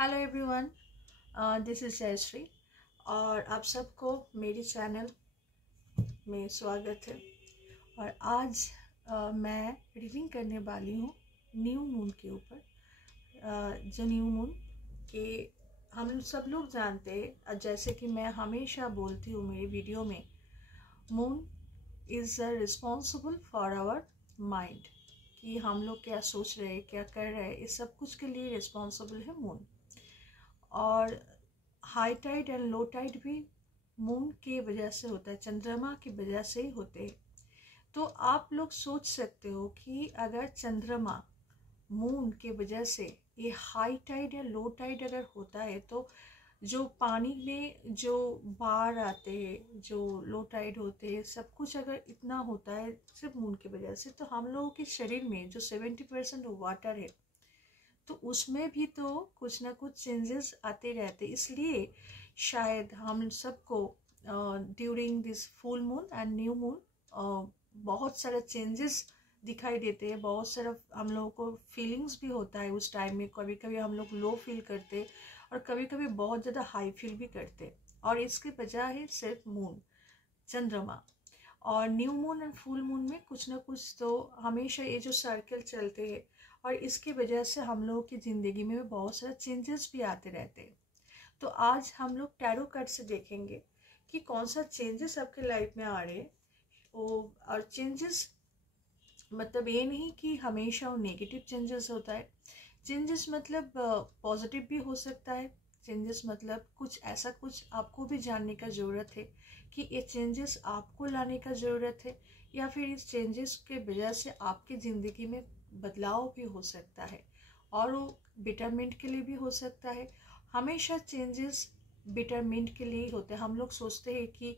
Hello everyone, this is Jayshree और आप सबको मेरी चैनल में स्वागत है। और आज मैं रीडिंग करने वाली हूँ न्यू मून के ऊपर। जो न्यू मून के हम सब लोग जानते हैं, जैसे कि मैं हमेशा बोलती हूँ मेरी वीडियो में, moon is responsible for our mind, कि हम लोग क्या सोच रहे हैं, क्या कर रहे हैं, इस सब कुछ के लिए रिस्पॉन्सिबल है मून। और high tide and low tide भी मून की वजह से होता है, चंद्रमा की वजह से ही होते हैं। तो आप लोग सोच सकते हो कि अगर चंद्रमा मून की वजह से ये हाई टाइड या लो टाइड अगर होता है, तो जो पानी में जो बाढ़ आते हैं, जो लो टाइड होते हैं, सब कुछ अगर इतना होता है सिर्फ मून की वजह से, तो हम लोगों के शरीर में जो 70% वाटर है, तो उसमें भी तो कुछ ना कुछ चेंजेस आते रहते। इसलिए शायद हम सबको during this full moon and new moon बहुत सारे चेंजेस दिखाई देते हैं। बहुत सारा हम लोगों को फीलिंग्स भी होता है उस टाइम में। कभी कभी हम लोग लो फील करते और कभी कभी बहुत ज़्यादा हाई फील भी करते, और इसकी वजह है सिर्फ मून, चंद्रमा। और new moon and full moon में कुछ ना कुछ तो हमेशा ये जो सर्कल चलते हैं, और इसकी वजह से हम लोगों की ज़िंदगी में बहुत सारे चेंजेस भी आते रहते हैं। तो आज हम लोग टैरो कार्ड से देखेंगे कि कौन सा चेंजेस आपके लाइफ में आ रहे हैं। और चेंजेस मतलब ये नहीं कि हमेशा वो नेगेटिव चेंजेस होता है। चेंजेस मतलब पॉजिटिव भी हो सकता है। चेंजेस मतलब कुछ ऐसा कुछ आपको भी जानने का ज़रूरत है कि ये चेंजेस आपको लाने का ज़रूरत है, या फिर इस चेंजेस के वजह से आपकी ज़िंदगी में बदलाव भी हो सकता है, और वो बेटरमेंट के लिए भी हो सकता है। हमेशा चेंजेस बेटरमेंट के लिए ही होते हैं। हम लोग सोचते हैं कि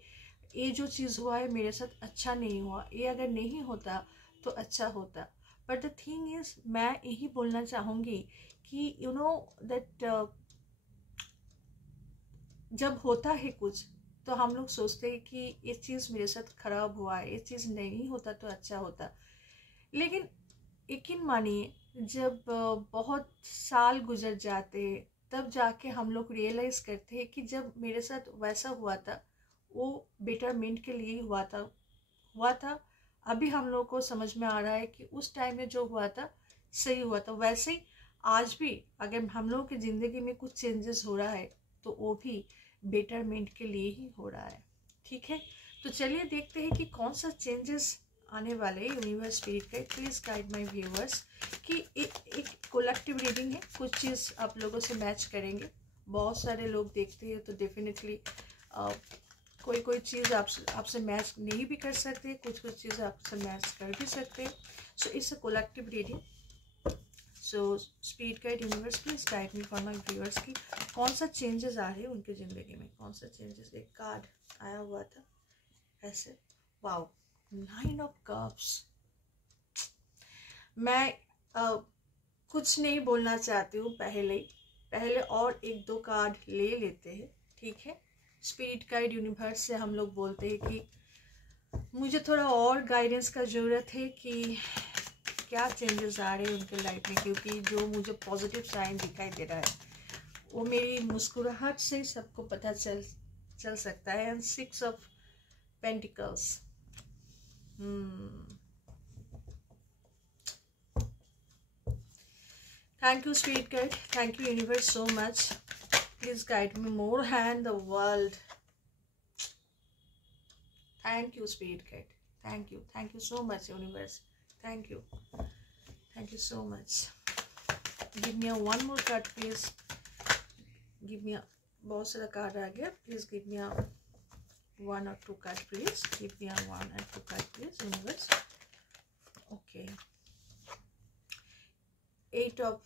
ये जो चीज़ हुआ है मेरे साथ अच्छा नहीं हुआ, ये अगर नहीं होता तो अच्छा होता। बट द थिंग इज, मैं यही बोलना चाहूँगी कि यू नो दैट जब होता है कुछ, तो हम लोग सोचते हैं कि ये चीज़ मेरे साथ खराब हुआ है, ये चीज़ नहीं होता तो अच्छा होता। लेकिन यकीन मानिए, जब बहुत साल गुजर जाते हैं, तब जाके हम लोग रियलाइज करते हैं कि जब मेरे साथ वैसा हुआ था, वो बेटरमेंट के लिए हुआ था। अभी हम लोग को समझ में आ रहा है कि उस टाइम में जो हुआ था सही हुआ था। वैसे ही आज भी अगर हम लोग की ज़िंदगी में कुछ चेंजेस हो रहा है, तो वो भी बेटरमेंट के लिए ही हो रहा है। ठीक है, तो चलिए देखते हैं कि कौन सा चेंजेस आने वाले यूनिवर्स स्पिरिट का। प्लीज़ गाइड माय व्यूअर्स कि एक कलेक्टिव रीडिंग है, कुछ चीज़ आप लोगों से मैच करेंगे। बहुत सारे लोग देखते हैं तो डेफिनेटली कोई कोई चीज़ आपसे मैच नहीं भी कर सकते, कुछ कुछ चीज़ आपसे मैच कर भी सकते हैं। So it's a collective reading. So spirit guide universe please guide me for my viewers की कौन सा चेंजेस आ रहे हैं उनकी ज़िंदगी में, कौन सा चेंजेस। एक कार्ड आया हुआ था ऐसे, वाओ, 9 ऑफ कप्स। मैं कुछ नहीं बोलना चाहती हूँ, पहले और एक दो कार्ड ले लेते हैं, ठीक है। स्पिरिट गाइड यूनिवर्स से हम लोग बोलते हैं कि मुझे थोड़ा और गाइडेंस का ज़रूरत है कि क्या चेंजेस आ रहे हैं उनके लाइफ में, क्योंकि जो मुझे पॉजिटिव साइन दिखाई दे रहा है वो मेरी मुस्कुराहट से सबको पता चल सकता है। And 6 of pentacles. Thank you, Spirit Guide. Thank you, Universe, so much. Please guide me more than the world. Thank you, Spirit Guide. Thank you. Thank you so much, Universe. Thank you. Thank you so much. Give me one more card, please. Give me बहुत सारा card आ गया. Please give me one or two card, please. Give me one and two card, please, Universe. Okay. 8 of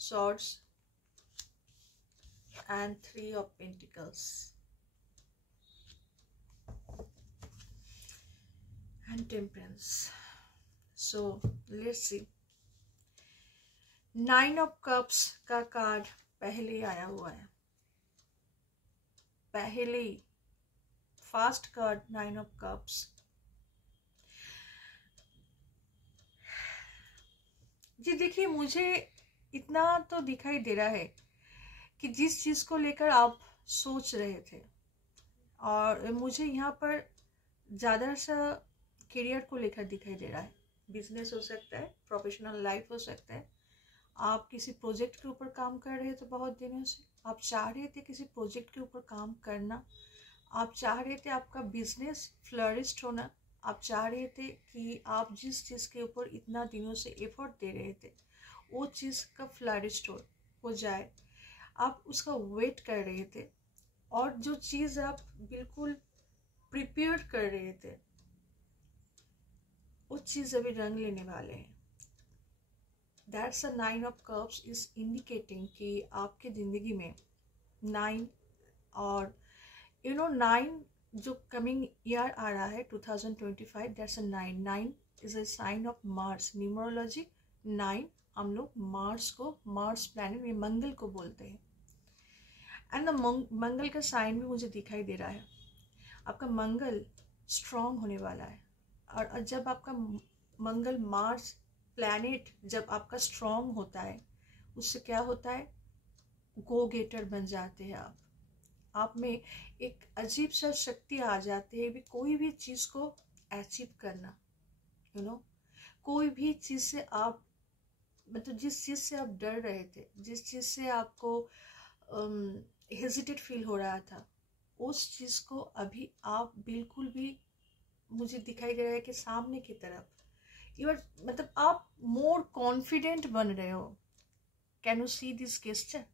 Swords and 3 of Pentacles and Temperance. So let's see. 9 of Cups का card पहले आया हुआ है, पहले fast card 9 of Cups। जी देखिए, मुझे इतना तो दिखाई दे रहा है कि जिस चीज़ को लेकर आप सोच रहे थे, और मुझे यहाँ पर ज़्यादा सा करियर को लेकर दिखाई दे रहा है। बिजनेस हो सकता है, प्रोफेशनल लाइफ हो सकता है। आप किसी प्रोजेक्ट के ऊपर काम कर रहे थे बहुत दिनों से, आप चाह रहे थे किसी प्रोजेक्ट के ऊपर काम करना, आप चाह रहे थे आपका बिजनेस फ्लरिश्ड होना, आप चाह रहे थे कि आप जिस चीज़ के ऊपर इतना दिनों से एफर्ट दे रहे थे वो चीज़ का फ्लरिश्ड हो जाए, आप उसका वेट कर रहे थे। और जो चीज़ आप बिल्कुल प्रिपेयर कर रहे थे वो चीज़ अभी रंग लेने वाले हैं। That's a 9 of cups is indicating कि आपके ज़िंदगी में 9 और 9 जो कमिंग ईयर आ रहा है 2025, that's a 9 is a sign of Mars. Numerology 9 हम लोग मार्स प्लैनेट में मंगल को बोलते हैं। एंड द मंगल का साइन भी मुझे दिखाई दे रहा है। आपका मंगल स्ट्रांग होने वाला है, और जब आपका मंगल मार्स प्लैनेट जब आपका स्ट्रांग होता है, उससे क्या होता है, गो गेटर बन जाते हैं आप में एक अजीब सा शक्ति आ जाती है भी कोई भी चीज़ को अचीव करना। कोई भी चीज़ से आप मतलब जिस चीज़ से आप डर रहे थे, जिस चीज़ से आपको हेजिटेट फील हो रहा था, उस चीज़ को अभी आप बिल्कुल भी, मुझे दिखाई दे रहा है कि सामने की तरफ यू आर, मतलब आप मोर कॉन्फिडेंट बन रहे हो। Can you see this gesture?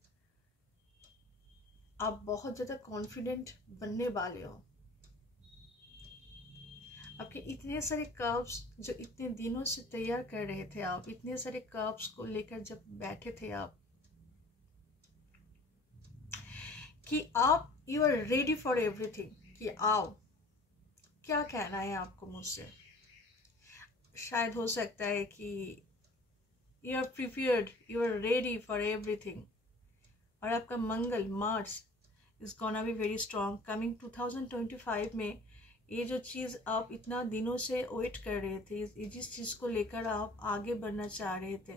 आप बहुत ज़्यादा कॉन्फिडेंट बनने वाले हो। आपके इतने सारे कर्व्स जो इतने दिनों से तैयार कर रहे थे, आप इतने सारे कर्व्स को लेकर जब बैठे थे आप, कि आप you are ready for everything, कि आओ, क्या कहना है आपको मुझसे। शायद हो सकता है कि you are prepared, you are ready for everything. और आपका मंगल Mars is gonna be very strong coming 2025 में। ये जो चीज़ आप इतना दिनों से वेट कर रहे थे, जिस चीज़ को लेकर आप आगे बढ़ना चाह रहे थे,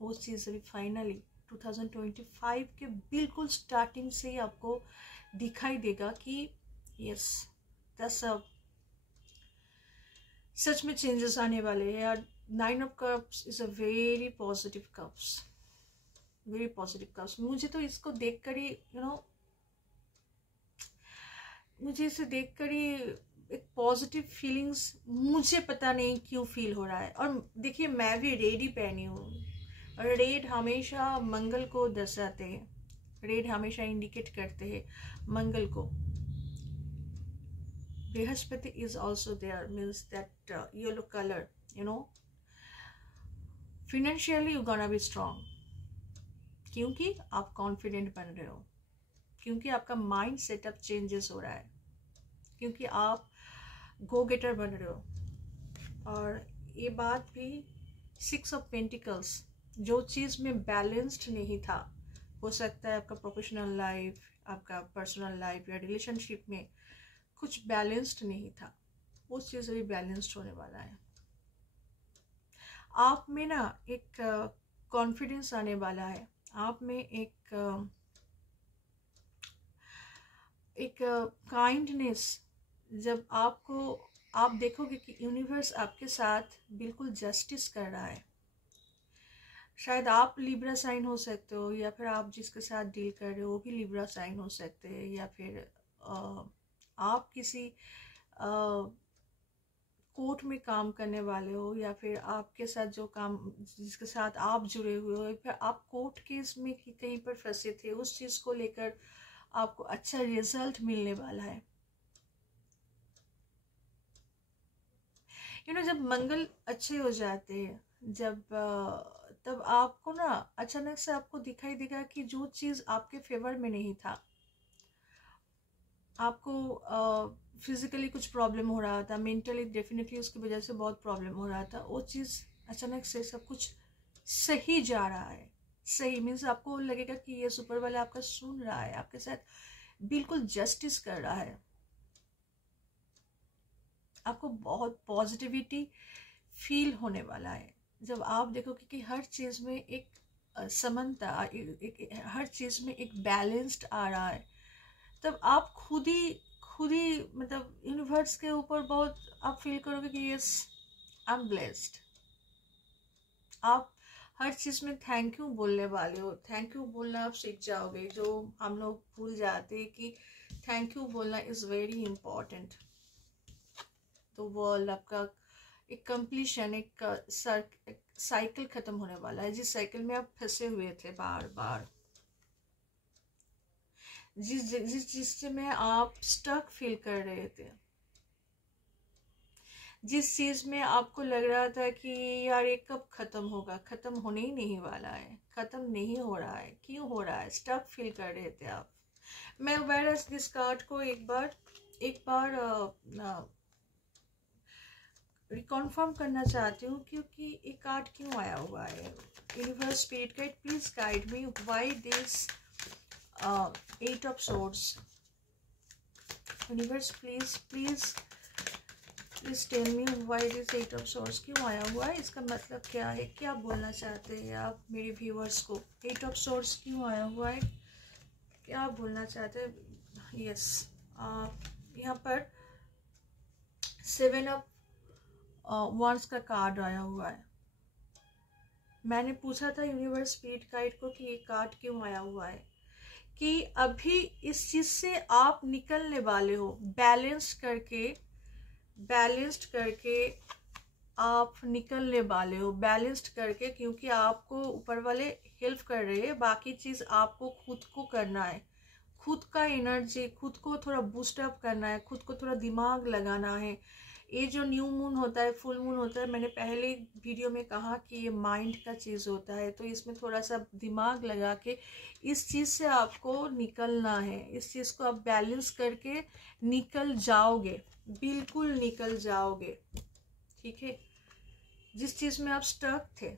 वो चीज़ अभी फाइनली 2025 के बिल्कुल स्टार्टिंग से ही आपको दिखाई देगा कि यस, दैट्स अ सच में चेंजेस आने वाले हैं। और 9 of cups is a very positive cups, very positive cups. मुझे तो इसको देखकर ही मुझे इसे देखकर ही एक पॉजिटिव फीलिंग्स, मुझे पता नहीं क्यों फील हो रहा है। और देखिए, मैं भी रेड ही पहनी हूँ, और रेड हमेशा मंगल को दर्शाते हैं, रेड हमेशा इंडिकेट करते हैं मंगल को। Brihaspati is also there, means that yellow colour, financially you gonna be strong, क्योंकि आप कॉन्फिडेंट बन रहे हो, क्योंकि आपका माइंड सेटअप चेंजेस हो रहा है, क्योंकि आप गो गेटर बन रहे हो। और ये बात भी 6 ऑफ पेंटिकल्स, जो चीज़ में बैलेंस्ड नहीं था, हो सकता है आपका प्रोफेशनल लाइफ, आपका पर्सनल लाइफ या रिलेशनशिप में कुछ बैलेंस्ड नहीं था, वो चीज़ अभी बैलेंस्ड होने वाला है। आप में ना एक कॉन्फिडेंस आने वाला है, आप में एक काइंडनेस, जब आप देखोगे कि यूनिवर्स आपके साथ बिल्कुल जस्टिस कर रहा है। शायद आप लिब्रा साइन हो सकते हो, या फिर आप जिसके साथ डील कर रहे हो वो भी लिब्रा साइन हो सकते हैं, या फिर आप किसी कोर्ट में काम करने वाले हो, या फिर आपके साथ जो काम, जिसके साथ आप जुड़े हुए हो, फिर आप कोर्ट केस में कहीं पर फंसे थे, उस चीज़ को लेकर आपको अच्छा रिजल्ट मिलने वाला है। जब मंगल अच्छे हो जाते हैं, जब तब आपको ना अचानक से आपको दिखाई देगा कि जो चीज़ आपके फेवर में नहीं था, आपको फिजिकली कुछ प्रॉब्लम हो रहा था, मेंटली डेफिनेटली उसकी वजह से बहुत प्रॉब्लम हो रहा था, वो चीज़ अचानक से सब कुछ सही जा रहा है। सही मीन्स आपको लगेगा कि ये सुपर वाला आपका सुन रहा है, आपके साथ बिल्कुल जस्टिस कर रहा है। आपको बहुत पॉजिटिविटी फील होने वाला है जब आप देखोगे कि हर चीज़ में एक समानता, हर चीज़ में एक बैलेंस्ड आ रहा है, तब आप खुद ही मतलब यूनिवर्स के ऊपर बहुत आप फील करोगे कि यस आई एम ब्लेस्ड। आप हर चीज़ में थैंक यू बोलने वाले हो, थैंक यू बोलना आप सीख जाओगे, जो हम लोग भूल जाते हैं कि थैंक यू बोलना इज़ वेरी इम्पॉर्टेंट। तो वर्ल्ड आपका एक कंप्लीशन, एक साइकिल खत्म होने वाला है, जिस साइकिल में आप फंसे हुए थे बार बार, जिस जिसमें आप स्टक फील कर रहे थे, जिस चीज में आपको लग रहा था कि यार ये कब खत्म होगा, खत्म होने ही नहीं वाला है, खत्म नहीं हो रहा है, क्यों हो रहा है, स्टक फील कर रहे थे आप। मैं वायरस दिस कार्ड को एक बार रिकॉन्फर्म करना चाहती हूँ, क्योंकि एक कार्ड क्यों आया हुआ है। Universe spirit guide please guide me why this 8 of swords. Universe please tell me why this 8 of swords क्यों आया हुआ है, इसका मतलब क्या है, क्या बोलना चाहते हैं आप मेरे व्यूअर्स को। 8 ऑफ सोर्ड्स क्यों आया हुआ है, क्या बोलना चाहते हैं। यस, यहाँ पर 7 ऑफ wands का कार्ड आया हुआ है। मैंने पूछा था यूनिवर्स स्पिरिट गाइड को कि ये कार्ड क्यों आया हुआ है, कि अभी इस चीज से आप निकलने वाले हो, बैलेंस्ड करके आप निकलने वाले हो, बैलेंस्ड करके, क्योंकि आपको ऊपर वाले हेल्प कर रहे हैं, बाकी चीज आपको खुद को करना है, खुद का एनर्जी, खुद को थोड़ा बूस्ट अप करना है, खुद को थोड़ा दिमाग लगाना है। ये जो न्यू मून होता है, फुल मून होता है, मैंने पहले वीडियो में कहा कि ये माइंड का चीज़ होता है, तो इसमें थोड़ा सा दिमाग लगा के इस चीज़ से आपको निकलना है, इस चीज़ को आप बैलेंस करके निकल जाओगे, बिल्कुल निकल जाओगे, ठीक है। जिस चीज़ में आप स्टक थे,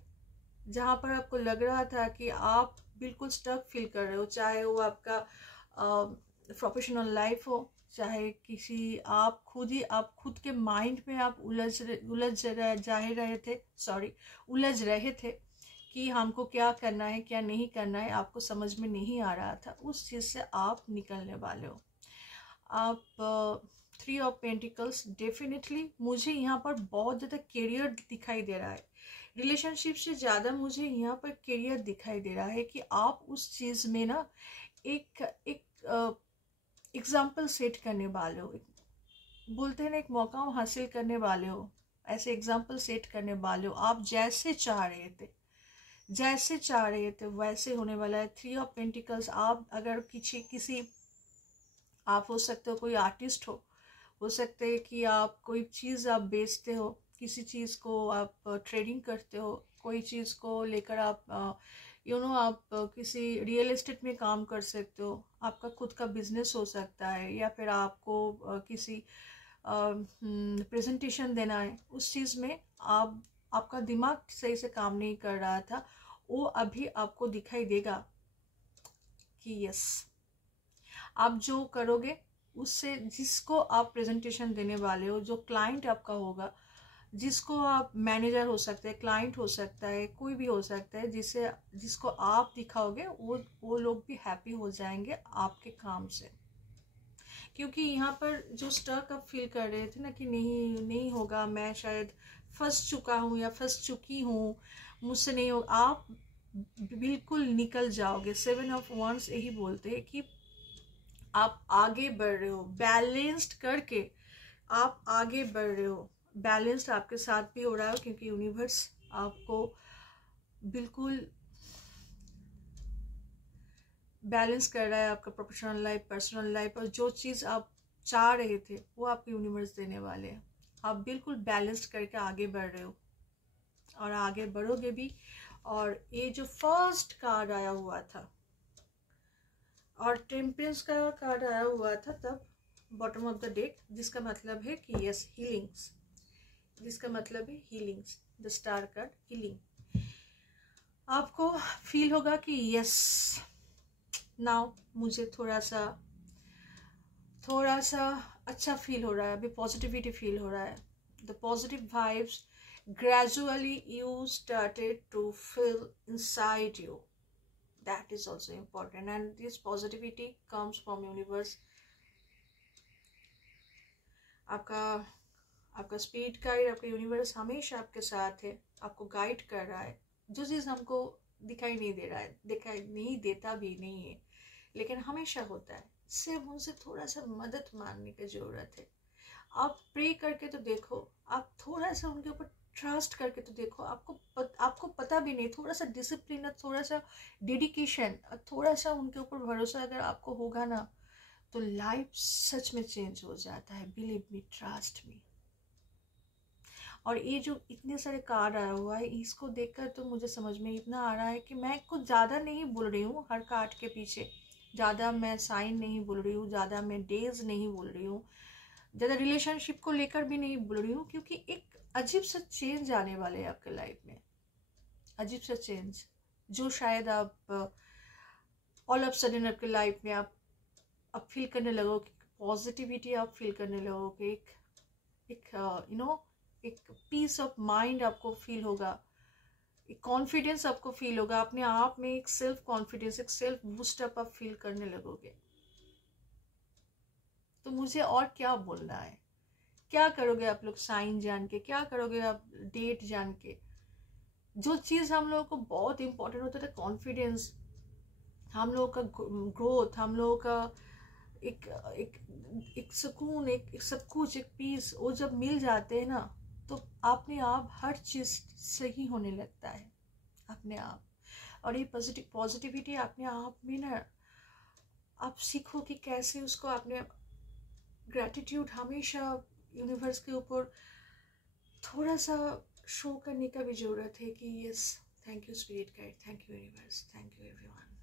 जहाँ पर आपको लग रहा था कि आप बिल्कुल स्टक फील कर रहे हो, चाहे वो आपका प्रोफेशनल लाइफ हो, चाहे किसी आप खुद के माइंड में आप उलझ रहे थे कि हमको क्या करना है क्या नहीं करना है, आपको समझ में नहीं आ रहा था, उस चीज़ से आप निकलने वाले हो। आप 3 ऑफ पेंटिकल्स, डेफिनेटली मुझे यहाँ पर बहुत ज़्यादा करियर दिखाई दे रहा है, रिलेशनशिप से ज़्यादा मुझे यहाँ पर करियर दिखाई दे रहा है, कि आप उस चीज़ में ना एक एग्जाम्पल सेट करने वाले हो, बोलते हैं ना एक मौका हासिल करने वाले हो, ऐसे एग्जाम्पल सेट करने वाले हो। आप जैसे चाह रहे थे वैसे होने वाला है। 3 ऑफ पेंटिकल्स, आप अगर किसी आप हो सकते हो कोई आर्टिस्ट हो सकते हैं कि आप कोई चीज़ आप बेचते हो, किसी चीज़ को आप ट्रेडिंग करते हो, कोई चीज़ को लेकर आप आप किसी रियल एस्टेट में काम कर सकते हो, आपका खुद का बिजनेस हो सकता है, या फिर आपको किसी प्रेजेंटेशन देना है, उस चीज़ में आपका दिमाग सही से काम नहीं कर रहा था, वो अभी आपको दिखाई देगा कि यस आप जो करोगे उससे, जिसको आप प्रेजेंटेशन देने वाले हो, जो क्लाइंट आपका होगा, जिसको आप मैनेजर हो सकते हैं, क्लाइंट हो सकता है, कोई भी हो सकता है, जिसको आप दिखाओगे वो लोग भी हैप्पी हो जाएंगे आपके काम से। क्योंकि यहाँ पर जो स्टक आप फील कर रहे थे ना कि नहीं होगा, मैं शायद फंस चुका हूँ या फंस चुकी हूँ, मुझसे नहीं होगा, आप बिल्कुल निकल जाओगे। 7 ऑफ wands यही बोलते हैं कि आप आगे बढ़ रहे हो, बैलेंस्ड करके आप आगे बढ़ रहे हो, बैलेंस्ड आपके साथ भी हो रहा है, क्योंकि यूनिवर्स आपको बिल्कुल बैलेंस कर रहा है, आपका प्रोफेशनल लाइफ, पर्सनल लाइफ, और जो चीज़ आप चाह रहे थे वो आपको यूनिवर्स देने वाले हैं। आप बिल्कुल बैलेंस्ड करके आगे बढ़ रहे हो और आगे बढ़ोगे भी। और ये जो फर्स्ट कार्ड आया हुआ था और टेम्परेंस का कार्ड आया हुआ था तब बॉटम ऑफ द डेक, जिसका मतलब है कि यस हीलिंग्स, जिसका मतलब है healings, the star card healing. आपको फील होगा कि यस नाउ मुझे थोड़ा सा अच्छा फील हो रहा है, अभी पॉजिटिविटी फील हो रहा है। The positive vibes gradually you started to feel inside you, that is also important, and this positivity comes from universe. आपका आपका स्पिरिट गाइड, आपका यूनिवर्स हमेशा आपके साथ है, आपको गाइड कर रहा है। जो चीज़ हमको दिखाई नहीं दे रहा है, दिखाई नहीं देता भी नहीं है, लेकिन हमेशा होता है, सिर्फ उनसे थोड़ा सा मदद मांगने की ज़रूरत है। आप प्रे करके तो देखो, आप थोड़ा सा उनके ऊपर ट्रस्ट करके तो देखो, आपको पता भी नहीं, थोड़ा सा डिसिप्लिन, थोड़ा सा डेडिकेशन, थोड़ा सा उनके ऊपर भरोसा अगर आपको होगा ना, तो लाइफ सच में चेंज हो जाता है। Believe me, trust me. और ये जो इतने सारे कार्ड आया हुआ है, इसको देखकर तो मुझे समझ में इतना आ रहा है कि मैं कुछ ज़्यादा नहीं बोल रही हूँ हर कार्ड के पीछे, ज़्यादा मैं साइन नहीं बोल रही हूँ, ज़्यादा मैं डेज नहीं बोल रही हूँ, ज़्यादा रिलेशनशिप को लेकर भी नहीं बोल रही हूँ, क्योंकि एक अजीब सा चेंज आने वाले हैं आपके लाइफ में, अजीब सा चेंज, जो शायद आप ऑल ऑफ सडन आपके लाइफ में आप फील करने लगोगे, पॉजिटिविटी आप फील करने लगोगे, एक यू नो एक पीस ऑफ माइंड आपको फील होगा, एक कॉन्फिडेंस आपको फील होगा, अपने आप में एक सेल्फ कॉन्फिडेंस, एक सेल्फ बूस्टअप आप फील करने लगोगे। तो मुझे और क्या बोलना है? क्या करोगे आप लोग साइन जान के, क्या करोगे आप डेट जान के? जो चीज़ हम लोगों को बहुत इंपॉर्टेंट होता है, कॉन्फिडेंस, हम लोगों का ग्रोथ, हम लोगों का एक एक एक सुकून, एक सब कुछ, एक पीस, वो जब मिल जाते हैं ना, तो अपने आप हर चीज़ सही होने लगता है अपने आप। और ये पॉजिटिविटी अपने आप में ना, आप सीखो कि कैसे उसको अपने ग्रैटिट्यूड हमेशा यूनिवर्स के ऊपर थोड़ा सा शो करने का भी ज़रूरत है कि yes, thank you spirit guide, thank you universe, thank you everyone.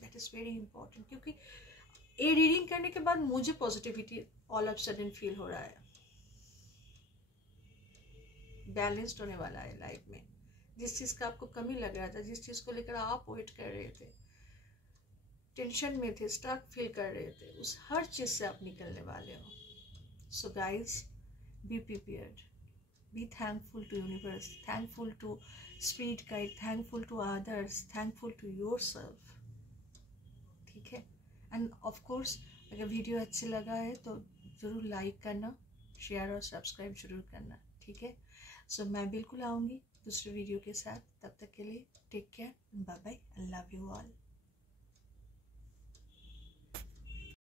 That is very important, क्योंकि ये रीडिंग करने के बाद मुझे positivity all of sudden feel हो रहा है, बैलेंस्ड होने वाला है लाइफ में। जिस चीज़ का आपको कमी लग रहा था, जिस चीज़ को लेकर आप वेट कर रहे थे, टेंशन में थे, स्टक फील कर रहे थे, उस हर चीज़ से आप निकलने वाले हो। So guys, be prepared, be thankful to universe, thankful to spirit guide, thankful to others, thankful to yourself. ठीक है? एंड ऑफ कोर्स, अगर वीडियो अच्छे लगा है तो ज़रूर लाइक करना, शेयर और सब्सक्राइब जरूर करना। ठीक है? सो मैं बिल्कुल आऊँगी दूसरे वीडियो के साथ। तब तक के लिए take care, bye bye, I love you all.